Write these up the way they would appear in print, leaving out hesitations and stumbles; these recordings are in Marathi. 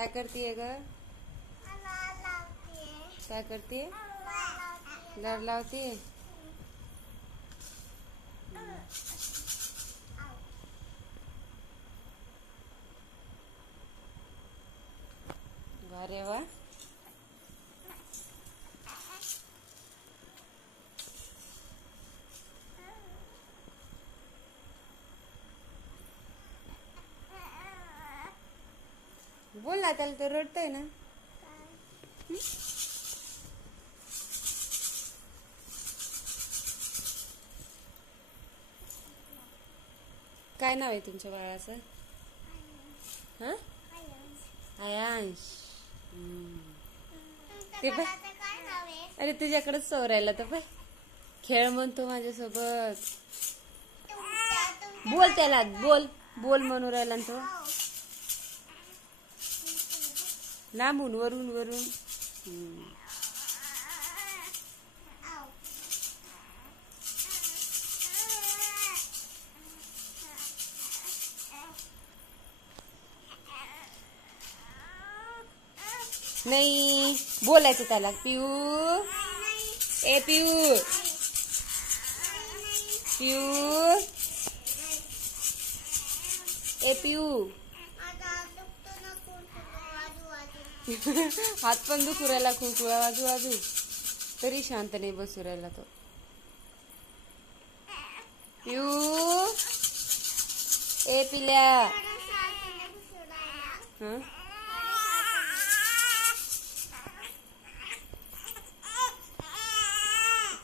काय करतीये ग? काय करतीये? झाड लावतीये. अरे वा. बोल ना, त्याला तर रडतंय ना. काय नाव आहे तुमच्या बाळाचं? हा, आयांश. ते पाय, अरे तुझ्याकडेच चोरायला तर पाय. खेळ म्हणतो माझ्यासोबत. बोल त्याला, बोल बोल म्हणून राहिला तो. लांबून वरून वरून. नाही बोलायचं त्याला. पिऊ, ए पिऊ, पिऊ, ए पिऊ. हात पण दुखू राहिला खूप वेळा वाजू वाजू, तरी शांत नाही बसू राहिला तो. पिऊ, ए पिल्या.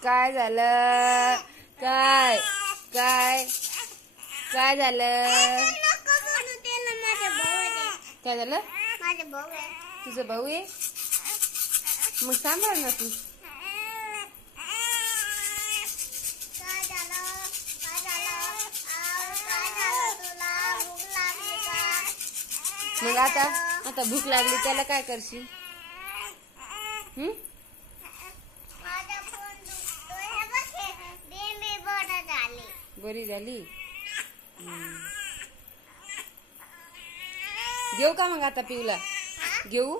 काय झालं? काय काय काय झालं? काय झालं? तुझं भाऊ आहे? मग सांभाळ ना तू. मग आता भूक लागली त्याला काय करशील? बरी झाली. घेऊ का मग आता पिऊला? घेऊ.